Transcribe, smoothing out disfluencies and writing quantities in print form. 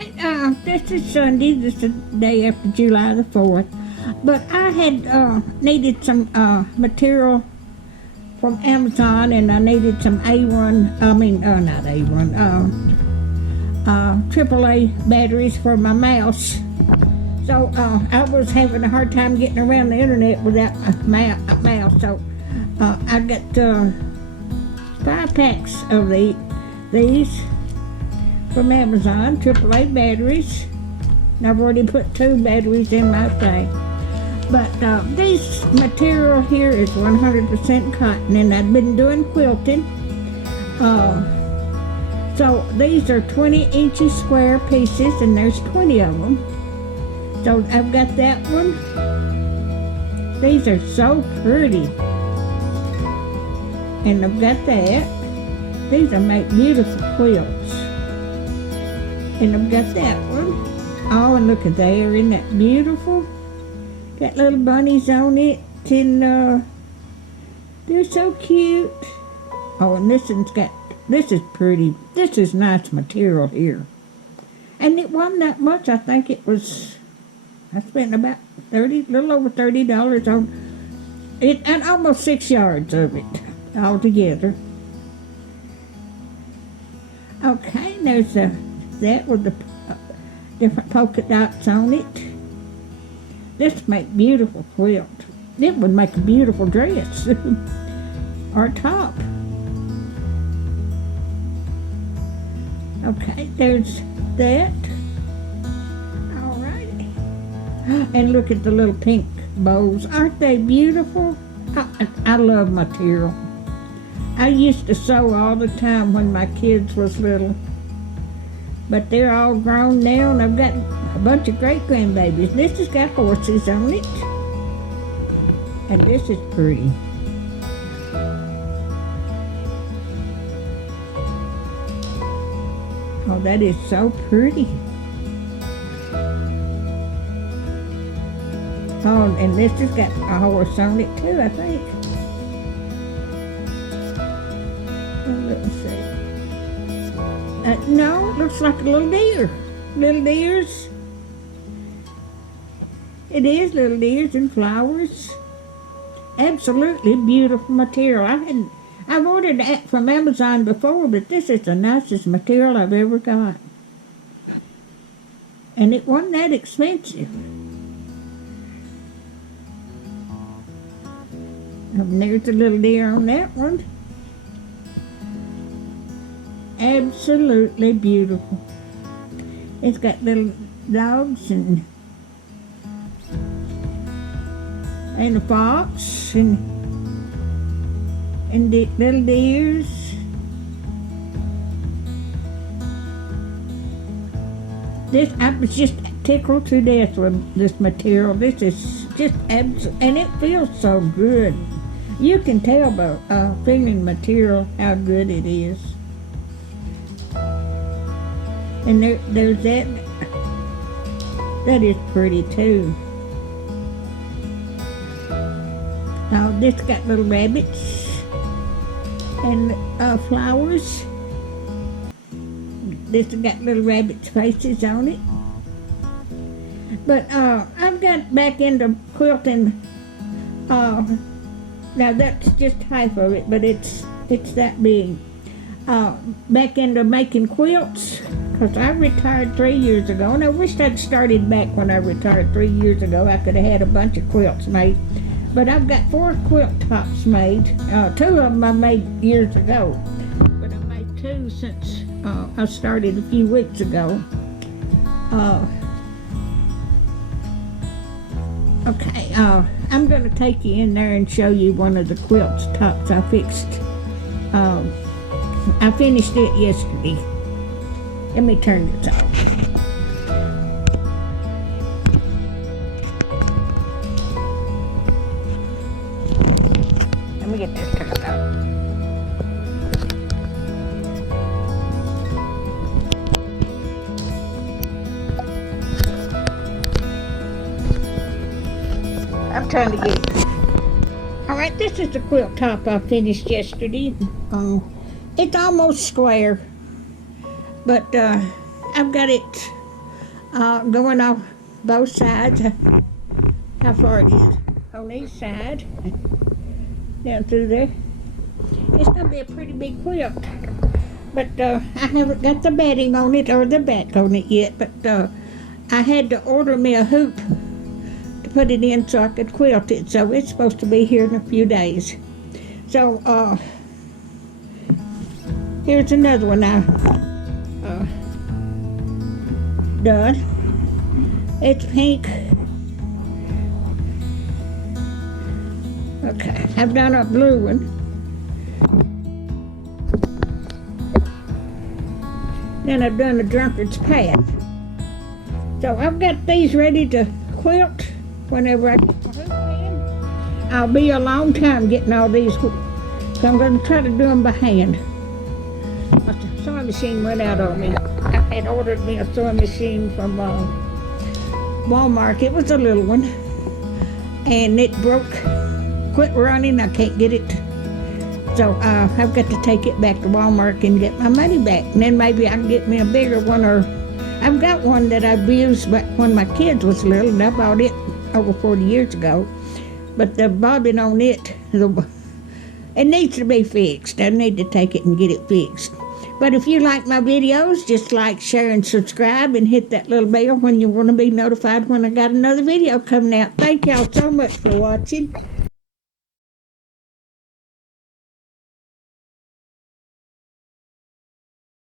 right, this is Sunday. This is the day after July the 4th. But I had needed some material from Amazon, and I needed some not A1, AAA batteries for my mouse. So I was having a hard time getting around the internet without a mouse. So I got 5 packs of these from Amazon, AAA batteries. And I've already put 2 batteries in my thing. But this material here is 100% cotton, and I've been doing quilting. So these are 20 inches square pieces, and there's 20 of them. So I've got that one. These are so pretty. And I've got that. These are make beautiful quilts. And I've got that one. Oh, and look at there, isn't that beautiful? Got little bunnies on it, and they're so cute. Oh, and this is pretty. This is nice material here. And it wasn't that much. I think it was, I spent about little over $30 on it, and almost 6 yards of it altogether. Okay, there's that with the different polka dots on it. This make beautiful quilt. It would make a beautiful dress or top. Okay, there's that. Alrighty. And look at the little pink bows. Aren't they beautiful? I love material. I used to sew all the time when my kids was little. But they're all grown now, and I've got a bunch of great-grandbabies. This has got horses on it. And this is pretty. Oh, that is so pretty. Oh, and this has got a horse on it too, I think. Let's see. No, it looks like a little deer. Little deers. It is little deers and flowers. Absolutely beautiful material. I've ordered that from Amazon before, but this is the nicest material I've ever got. And it wasn't that expensive. And there's a little deer on that one. Absolutely beautiful. It's got little dogs and a fox and little deers. I was just tickled to death with this material. This is just absolute, and it feels so good. You can tell by feeling material how good it is. And there's that. That is pretty too. Now this got little rabbits and flowers. This has got little rabbits' faces on it. But I've got back into quilting. Now that's just half of it, but it's that big. Back into making quilts, because I retired 3 years ago, and I wished I'd started back when I retired 3 years ago. I could have had a bunch of quilts made. But I've got 4 quilt tops made. 2 of them I made years ago, but I made 2 since I started a few weeks ago. Okay, I'm going to take you in there and show you one of the quilts tops I fixed. I finished it yesterday. Let me turn this off. Let me get this turned off. I'm trying to get it. Alright, this is the quilt top I finished yesterday. It's almost square, but I've got it going off both sides. How far it is on each side, down through there. It's going to be a pretty big quilt, but I haven't got the batting on it or the back on it yet, but I had to order me a hoop to put it in so I could quilt it, so it's supposed to be here in a few days. So here's another one I done. It's pink. Okay, I've done a blue one. Then I've done a drunkard's path. So I've got these ready to quilt whenever I get the hoop in. I'll be a long time getting all these, so I'm going to try to do them by hand. My sewing machine went out on me. I had ordered me a sewing machine from Walmart. It was a little one, and it broke. Quit running. I can't get it. So I've got to take it back to Walmart and get my money back. And then maybe I can get me a bigger one, or I've got one that I've used back when my kids was little, and I bought it over 40 years ago. But the bobbin on it, it needs to be fixed. I need to take it and get it fixed. But if you like my videos, just like, share, and subscribe, and hit that little bell when you want to be notified when I got another video coming out. Thank y'all so much for watching.